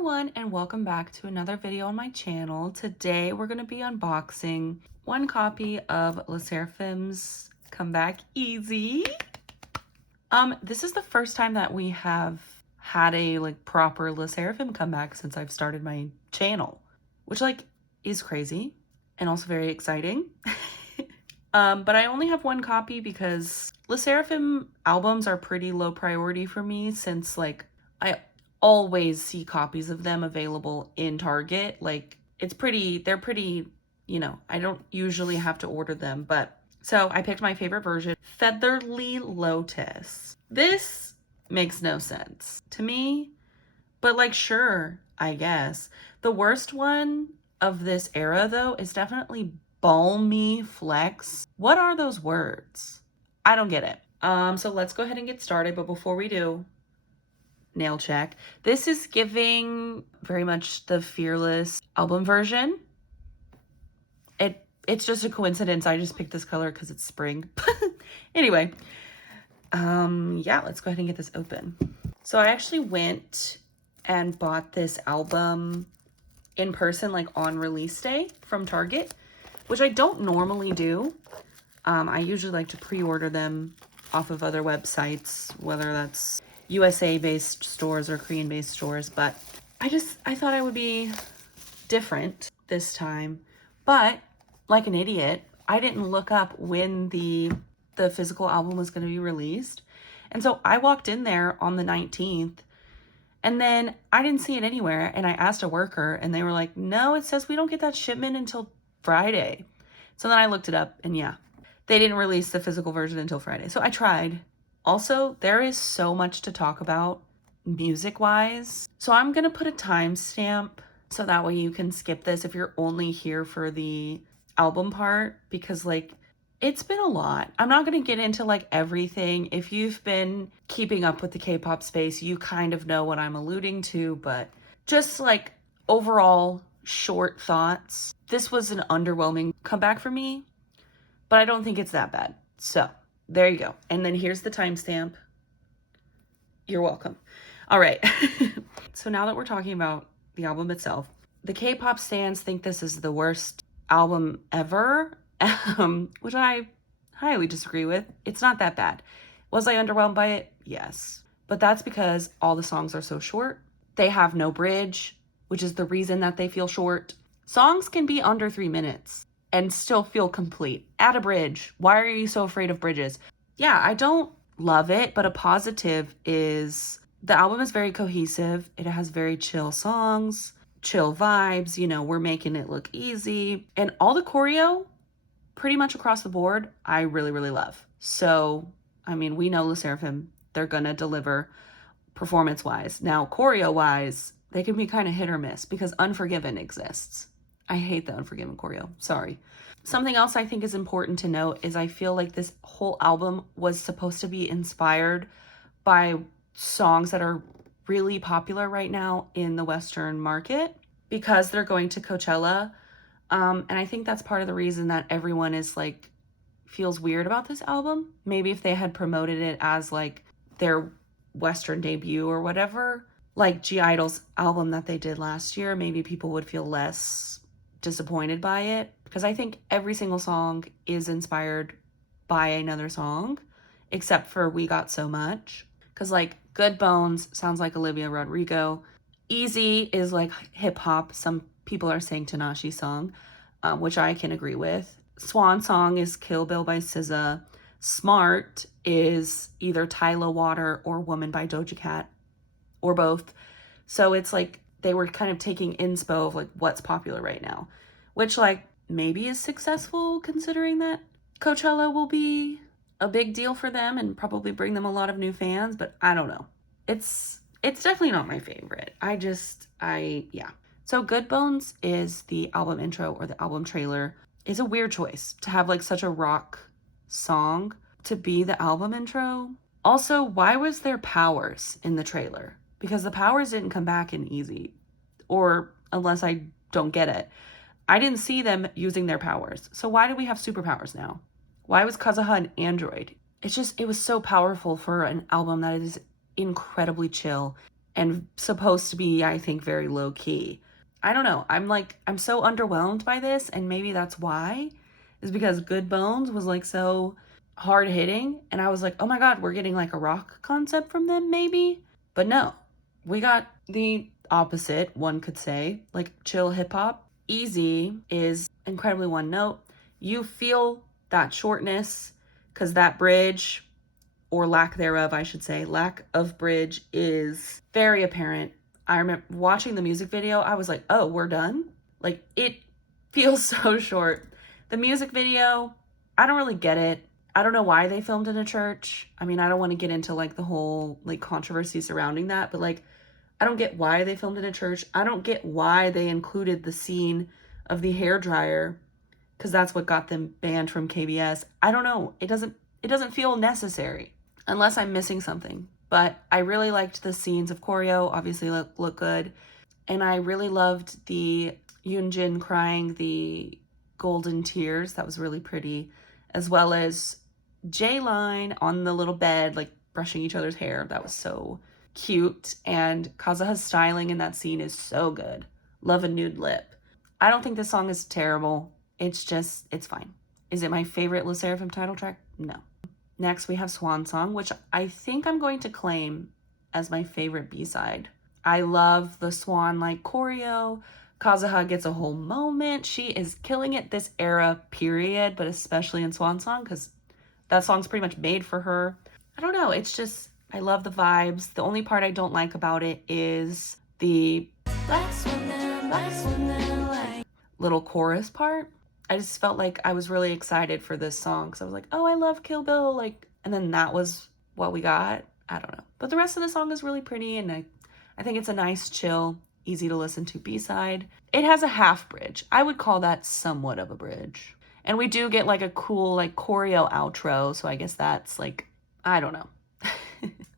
everyone, and welcome back to another video on my channel. Today we're going to be unboxing one copy of Le Sserafim's Come Back Easy. This is the first time that we have had a proper Le Sserafim comeback since I've started my channel, which is crazy and also very exciting. But I only have one copy because Le Sserafim albums are pretty low priority for me since I always see copies of them available in Target. They're pretty, I don't usually have to order them, but so I picked my favorite version, Featherly Lotus. This makes no sense to me, but sure, I guess. The worst one of this era though is definitely Balmy Flex. What are those words? I don't get it. So let's go ahead and get started, but before we do, nail check. This is giving very much the Fearless album version. It's just a coincidence. I just picked this color because it's spring. Anyway, yeah, let's go ahead and get this open. So I actually went and bought this album in person, on release day from Target, which I don't normally do. I usually like to pre-order them off of other websites, whether that's USA-based stores or Korean-based stores, but I thought I would be different this time. But like an idiot, I didn't look up when the physical album was going to be released. And so I walked in there on the 19th, and then I didn't see it anywhere, and I asked a worker, and they were like, no, it says we don't get that shipment until Friday. So then I looked it up, and yeah, they didn't release the physical version until Friday. So I tried. Also, there is so much to talk about music-wise. So I'm going to put a timestamp so that way you can skip this if you're only here for the album part, because it's been a lot. I'm not going to get into everything. If you've been keeping up with the K-pop space, you kind of know what I'm alluding to, but just overall short thoughts. This was an underwhelming comeback for me, but I don't think it's that bad. So there you go. And then here's the timestamp. You're welcome. All right. So now that we're talking about the album itself, the K-pop stans think this is the worst album ever, which I highly disagree with. It's not that bad. Was I underwhelmed by it? Yes. But that's because all the songs are so short. They have no bridge, which is the reason that they feel short. Songs can be under 3 minutes and still feel complete. Add a bridge. Why are you so afraid of bridges? Yeah, I don't love it, but a positive is the album is very cohesive. It has very chill songs, chill vibes. We're making it look easy. And all the choreo, pretty much across the board, I really, really love. So, we know Le Sserafim, they're gonna deliver performance-wise. Now, choreo-wise, they can be kind of hit or miss because Unforgiven exists. I hate the Unforgiven choreo. Sorry. Something else I think is important to note is I feel like this whole album was supposed to be inspired by songs that are really popular right now in the Western market because they're going to Coachella. And I think that's part of the reason that everyone is feels weird about this album. Maybe if they had promoted it as their Western debut or whatever, like G-Idol's album that they did last year, maybe people would feel less disappointed by it, because I think every single song is inspired by another song, except for We Got So Much, because Good Bones sounds like Olivia Rodrigo. Easy is hip hop. Some people are saying Tinashe's song, which I can agree with. Swan Song is Kill Bill by SZA. Smart is either Tyla Water or Woman by Doja Cat, or both. So it's they were kind of taking inspo of what's popular right now, which maybe is successful considering that Coachella will be a big deal for them and probably bring them a lot of new fans, but I don't know. It's definitely not my favorite. Yeah. So Good Bones is the album intro or the album trailer. It's a weird choice to have such a rock song to be the album intro. Also, why was there powers in the trailer? Because the powers didn't come back in Easy, or unless I don't get it. I didn't see them using their powers. So why do we have superpowers now? Why was Kazuha an android? It was so powerful for an album that is incredibly chill. and supposed to be, I think, very low key. I don't know. I'm so underwhelmed by this, and maybe that's why, is because Good Bones was like so hard hitting, and I was like, oh my God, we're getting like a rock concept from them, maybe. But no, we got the opposite, one could say, like chill hip hop. Easy is incredibly one note. You feel that shortness because that bridge, or lack thereof, I should say, lack of bridge is very apparent. I remember watching the music video, I was like, oh, we're done? Like, it feels so short. The music video, I don't really get it. I don't know why they filmed in a church. I mean, I don't want to get into like the whole like controversy surrounding that, but like, I don't get why they filmed in a church. I don't get why they included the scene of the hair dryer, because that's what got them banned from KBS. I don't know. It doesn't feel necessary unless I'm missing something. But I really liked the scenes of choreo, obviously look good. And I really loved the Yoonjin crying the golden tears. That was really pretty. As well as J-Line on the little bed, like brushing each other's hair. That was so cute. And Kazuha's styling in that scene is so good. Love a nude lip. I don't think this song is terrible. It's fine. Is it my favorite Le Sserafim title track? No. Next, we have Swan Song, which I think I'm going to claim as my favorite B-side. I love the swan-like choreo. Kazuha gets a whole moment. She is killing it this era, period, but especially in Swan Song, because that song's pretty much made for her. I don't know. It's just, I love the vibes. The only part I don't like about it is the little chorus part. I just felt like I was really excited for this song because I was like, oh, I love Kill Bill, like, and then that was what we got. I don't know. But the rest of the song is really pretty, and I think it's a nice, chill, easy to listen to B-side. It has a half bridge. I would call that somewhat of a bridge. And we do get like a cool like choreo outro, so I guess that's like, I don't know.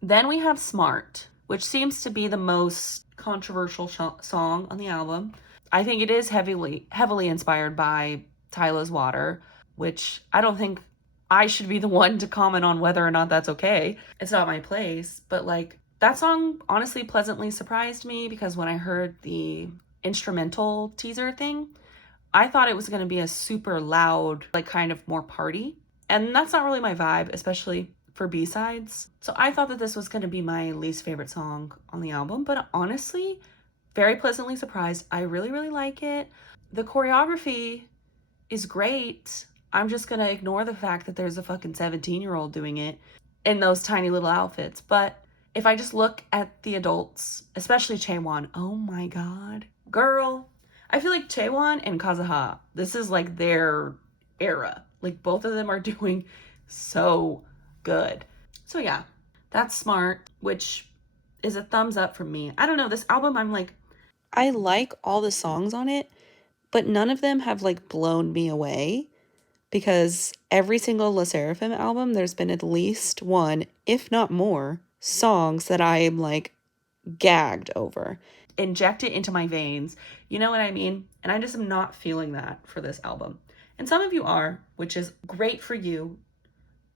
Then we have Smart, which seems to be the most controversial song on the album. I think it is heavily inspired by Tyla's Water, which I don't think I should be the one to comment on whether or not that's okay. It's not my place, but like that song honestly pleasantly surprised me because when I heard the instrumental teaser thing, I thought it was going to be a super loud, like kind of more party. And that's not really my vibe, especially for B-sides. So I thought that this was going to be my least favorite song on the album, but honestly, very pleasantly surprised. I really, really like it. The choreography is great. I'm just gonna ignore the fact that there's a fucking 17-year-old doing it in those tiny little outfits. But if I just look at the adults, especially Chaewon, oh my God. Girl, I feel like Chaewon and Kazuha, this is like their era. Like both of them are doing so good. So yeah, that's Smart, which is a thumbs up from me. I don't know, this album, I'm like, I like all the songs on it, but none of them have like blown me away because every single Le Sserafim album, there's been at least one, if not more, songs that I am like gagged over. Inject it into my veins. You know what I mean? And I just am not feeling that for this album. And some of you are, which is great for you.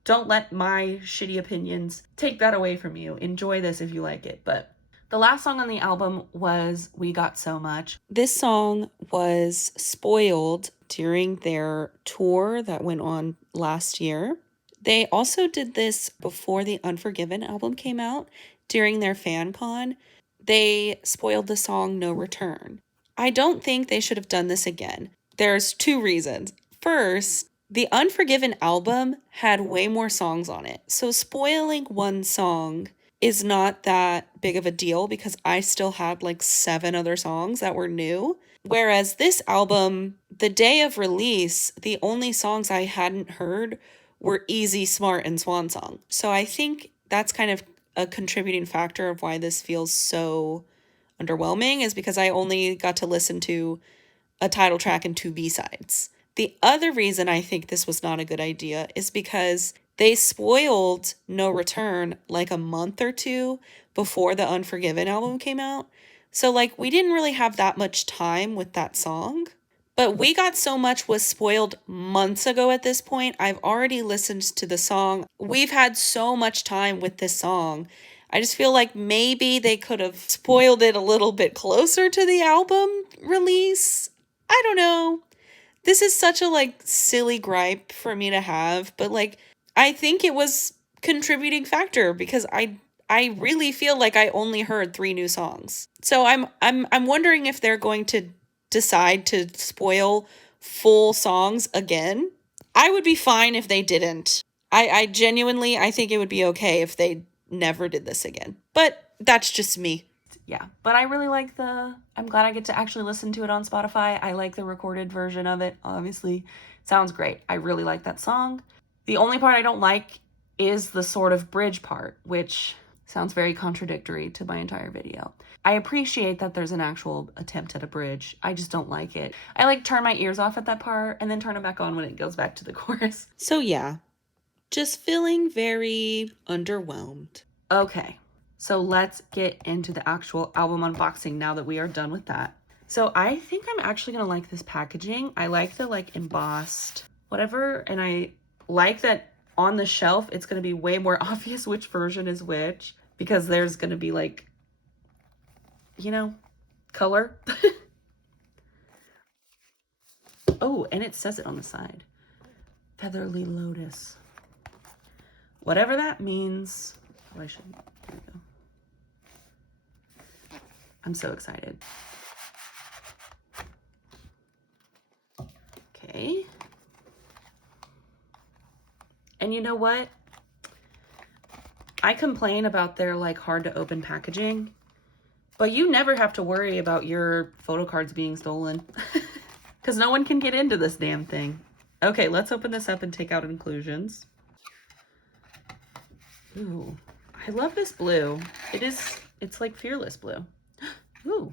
Don't let my shitty opinions take that away from you. Enjoy this if you like it, but the last song on the album was We Got So Much. This song was spoiled during their tour that went on last year. They also did this before the Unforgiven album came out. During their fan con, they spoiled the song No Return. I don't think they should have done this again. There's two reasons. First, the Unforgiven album had way more songs on it. So spoiling one song is not that big of a deal because I still had like 7 other songs that were new. Whereas this album, the day of release, the only songs I hadn't heard were Easy, Smart, and Swan Song. So I think that's kind of a contributing factor of why this feels so underwhelming, is because I only got to listen to a title track and 2 B-sides. The other reason I think this was not a good idea is because they spoiled No Return like a month or 2 before the Unforgiven album came out. So like we didn't really have that much time with that song. But We Got So Much was spoiled months ago at this point. I've already listened to the song. We've had so much time with this song. I just feel like maybe they could have spoiled it a little bit closer to the album release. I don't know. This is such a like silly gripe for me to have, but like I think it was contributing factor because I really feel like I only heard 3 new songs. So I'm wondering if they're going to decide to spoil full songs again. I would be fine if they didn't. I genuinely, I think it would be okay if they never did this again. But that's just me. Yeah, but I really like I'm glad I get to actually listen to it on Spotify. I like the recorded version of it, obviously. Sounds great. I really like that song. The only part I don't like is the sort of bridge part, which sounds very contradictory to my entire video. I appreciate that there's an actual attempt at a bridge. I just don't like it. I like turn my ears off at that part and then turn them back on when it goes back to the chorus. So yeah, just feeling very underwhelmed. Okay, so let's get into the actual album unboxing now that we are done with that. So I think I'm actually gonna like this packaging. I like the like embossed whatever, and I like that on the shelf it's gonna be way more obvious which version is which, because there's gonna be like, you know, color. Oh, and it says it on the side. Featherly Lotus. Whatever that means. Oh, I should. There we go. I'm so excited. Okay. And you know what? I complain about their like hard to open packaging, but you never have to worry about your photo cards being stolen because no one can get into this damn thing. Okay, let's open this up and take out inclusions. Ooh, I love this blue. It's like Fearless blue. Ooh,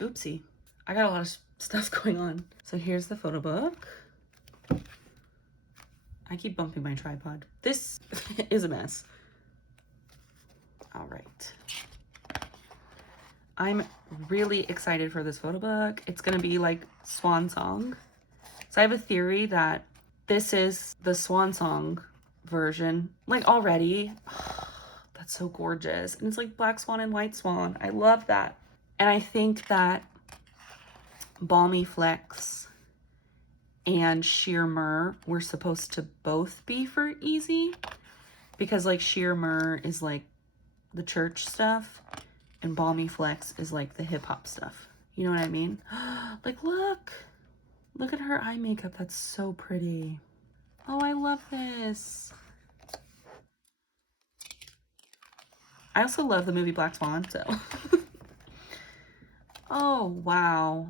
oopsie. I got a lot of stuff going on. So here's the photo book. I keep bumping my tripod. This is a mess. All right. I'm really excited for this photo book. It's gonna be like Swan Song. So I have a theory that this is the Swan Song version. Like already, that's so gorgeous. And it's like Black Swan and White Swan. I love that. And I think that Balmy Flex and Sheer Myrrh were supposed to both be for easy, because like Sheer Myrrh is like the church stuff and Balmy Flex is like the hip hop stuff. You know what I mean? Like, look at her eye makeup. That's so pretty. Oh, I love this. I also love the movie Black Swan, so. Oh, wow.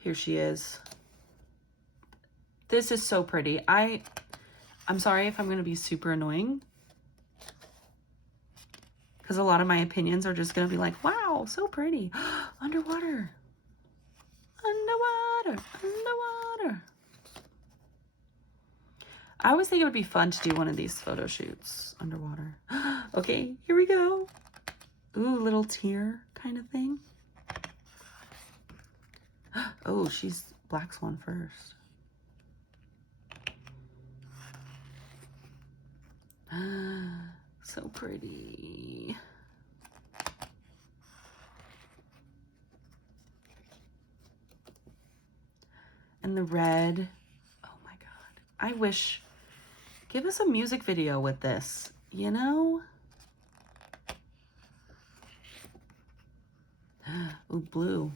Here she is. This is so pretty. I'm sorry if I'm going to be super annoying, because a lot of my opinions are just going to be like, wow, so pretty. Underwater. Underwater. Underwater. I always think it would be fun to do one of these photo shoots underwater. Okay, here we go. Ooh, little tear kind of thing. Oh, she's Black Swan first. So pretty. And the red. Oh my God. I wish, give us a music video with this, you know? Ooh, blue.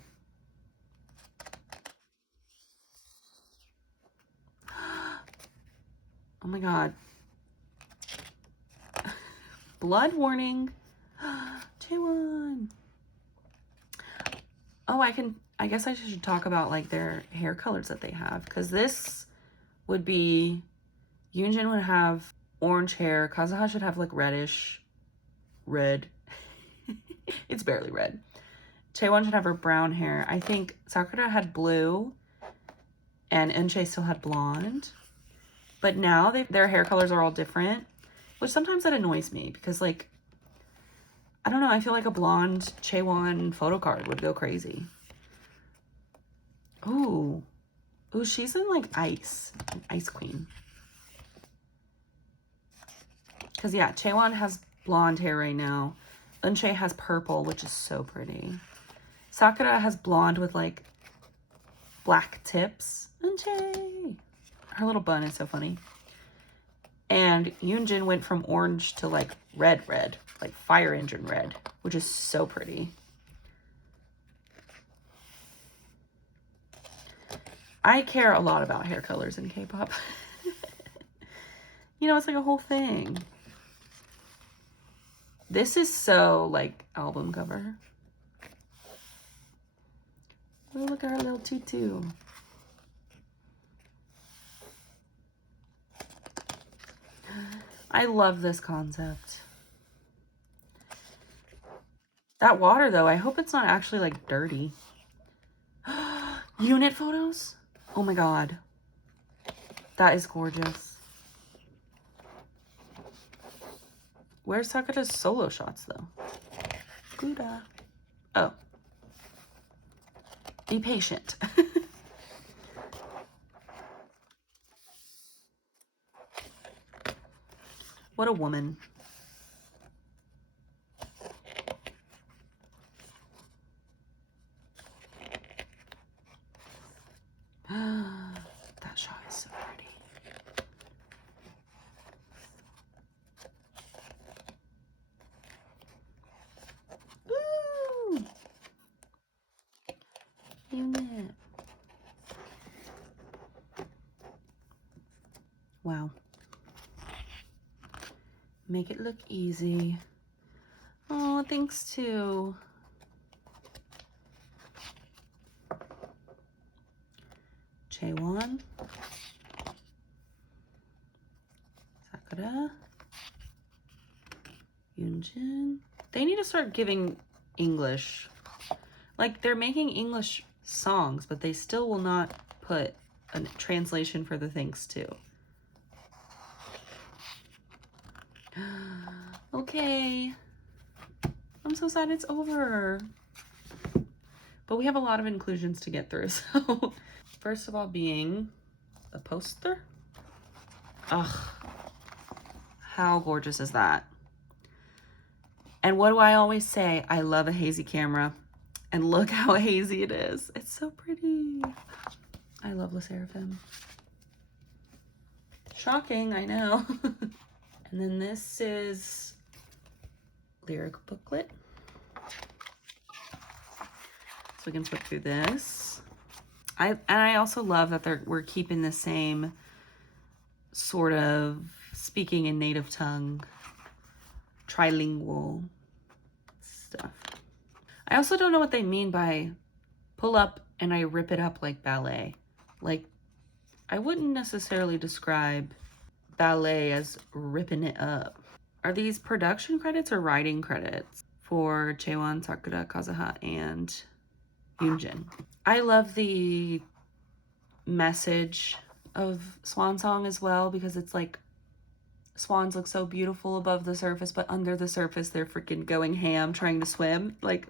Oh my God. Blood warning. Taewon. Oh, I guess I should talk about like their hair colors that they have, because this would be, Yoonjin would have orange hair, Kazuha should have like reddish, red. It's barely red. Taewon should have her brown hair. I think Sakura had blue and Eunchae still had blonde. But now their hair colors are all different, which sometimes that annoys me because, like, I don't know, I feel like a blonde Chaewon photo card would go crazy. Ooh. Ooh, she's in, like, Ice Queen. Because, yeah, Chaewon has blonde hair right now. Eunchae has purple, which is so pretty. Sakura has blonde with, like, black tips. Eunchae! Her little bun is so funny. And Yoonjin went from orange to, like, red, like fire engine red, which is so pretty. I care a lot about hair colors in K-pop. You know, it's like a whole thing. This is so, like, album cover. Oh, look at our little tutu. I love this concept. That water, though, I hope it's not actually, like, dirty. Unit photos? Oh my god. That is gorgeous. Where's Sakura's solo shots, though? Gouda. Oh. Be patient. What a woman. That shot is so pretty. Ooh. Unit. Wow. Make it look easy. Oh, thanks to Chaewon, Sakura, Yoonjin. They need to start giving English. Like, they're making English songs, but they still will not put a translation for the things too. Okay. I'm so sad it's over. But we have a lot of inclusions to get through, so. First of all being a poster. Ugh. How gorgeous is that? And what do I always say? I love a hazy camera. And look how hazy it is. It's so pretty. I love the sserafim. Shocking, I know. And then this is lyric booklet. So we can flip through this. I also love that we're keeping the same sort of speaking in native tongue, trilingual stuff. I also don't know what they mean by pull up and I rip it up like ballet. Like, I wouldn't necessarily describe ballet as ripping it up. Are these production credits or writing credits for Chaewon, Sakura, Kazuha, and Yoonjin? I love the message of Swan Song as well, because it's like swans look so beautiful above the surface, but under the surface they're freaking going ham trying to swim. Like,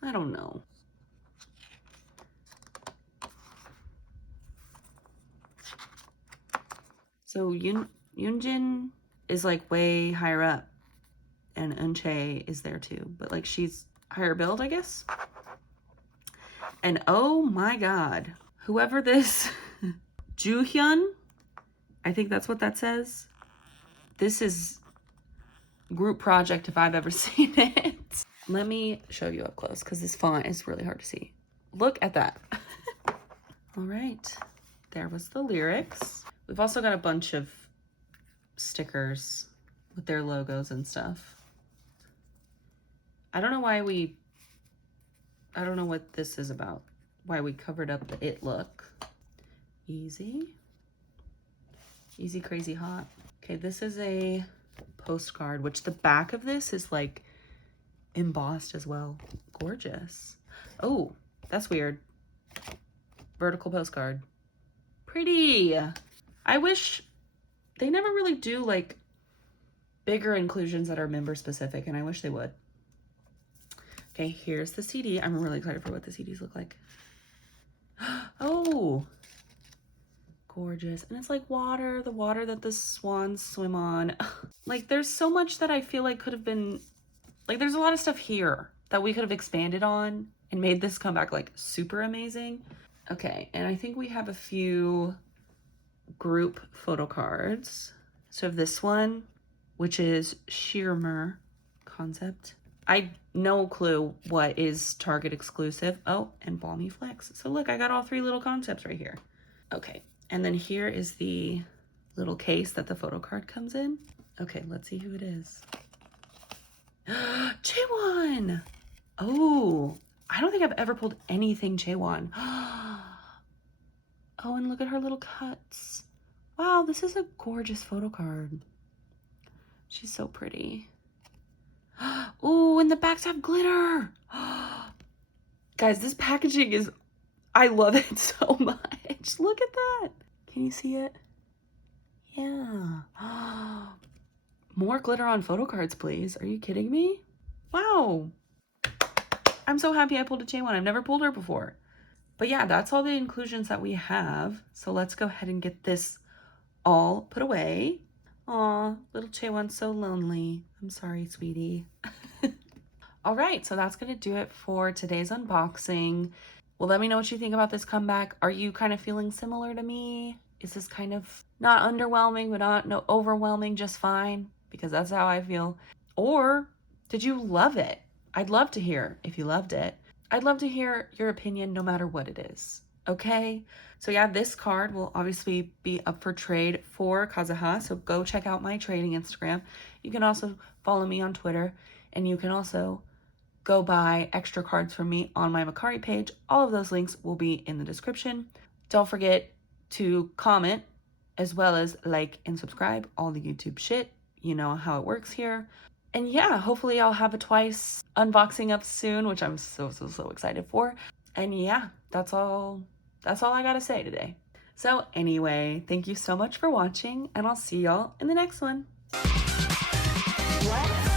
I don't know. So Yoonjin is like way higher up, and Eunchae is there too, but like she's higher build, I guess. And oh my god, whoever this Joohyun, I think that's what that says. This is group project if I've ever seen it. Let me show you up close because this font is really hard to see. Look at that. All right, there was the lyrics. We've also got a bunch of stickers with their logos and stuff. I don't know what this is about. Why we covered up the it look. Easy. Easy, crazy, hot. Okay, this is a postcard, which the back of this is like embossed as well. Gorgeous. Oh, that's weird. Vertical postcard. Pretty. I wish they never really do like bigger inclusions that are member specific, and I wish they would. Okay, here's the CD. I'm really excited for what the CDs look like. Oh, gorgeous. And it's like water, the water that the swans swim on. Like there's so much that I feel like could have been, like there's a lot of stuff here that we could have expanded on and made this come back like super amazing. Okay, and I think we have a few group photo cards. So this one, which is Shearmer concept. I no clue what is Target exclusive. Oh, and Balmy Flex. So look, I got all 3 little concepts right here. Okay, and then here is the little case that the photo card comes in. Okay, let's see who it is. Chaewon! Oh, I don't think I've ever pulled anything Chaewon. Oh, and look at her little cuts. Wow, this is a gorgeous photo card. She's so pretty. Oh, and the backs have glitter. Guys, this packaging is, I love it so much. Look at that. Can you see it? Yeah. More glitter on photo cards, please. Are you kidding me? Wow. I'm so happy I pulled a Chaewon. I've never pulled her before. But yeah, that's all the inclusions that we have. So let's go ahead and get this all put away. Aw, little Chaewon's so lonely. I'm sorry, sweetie. All right, so that's gonna do it for today's unboxing. Well, let me know what you think about this comeback. Are you kind of feeling similar to me? Is this kind of not underwhelming, but not no overwhelming, just fine? Because that's how I feel. Or did you love it? I'd love to hear if you loved it. I'd love to hear your opinion no matter what it is. Okay, so yeah, this card will obviously be up for trade for Kazuha, so go check out my trading Instagram. You can also follow me on Twitter, and you can also go buy extra cards from me on my Mercari page. All of those links will be in the description. Don't forget to comment as well as like and subscribe, all the YouTube shit. You know how it works here. And yeah, hopefully I'll have a twice unboxing up soon, which I'm so excited for. And yeah, that's all I gotta say today. So anyway, thank you so much for watching, and I'll see y'all in the next one. What?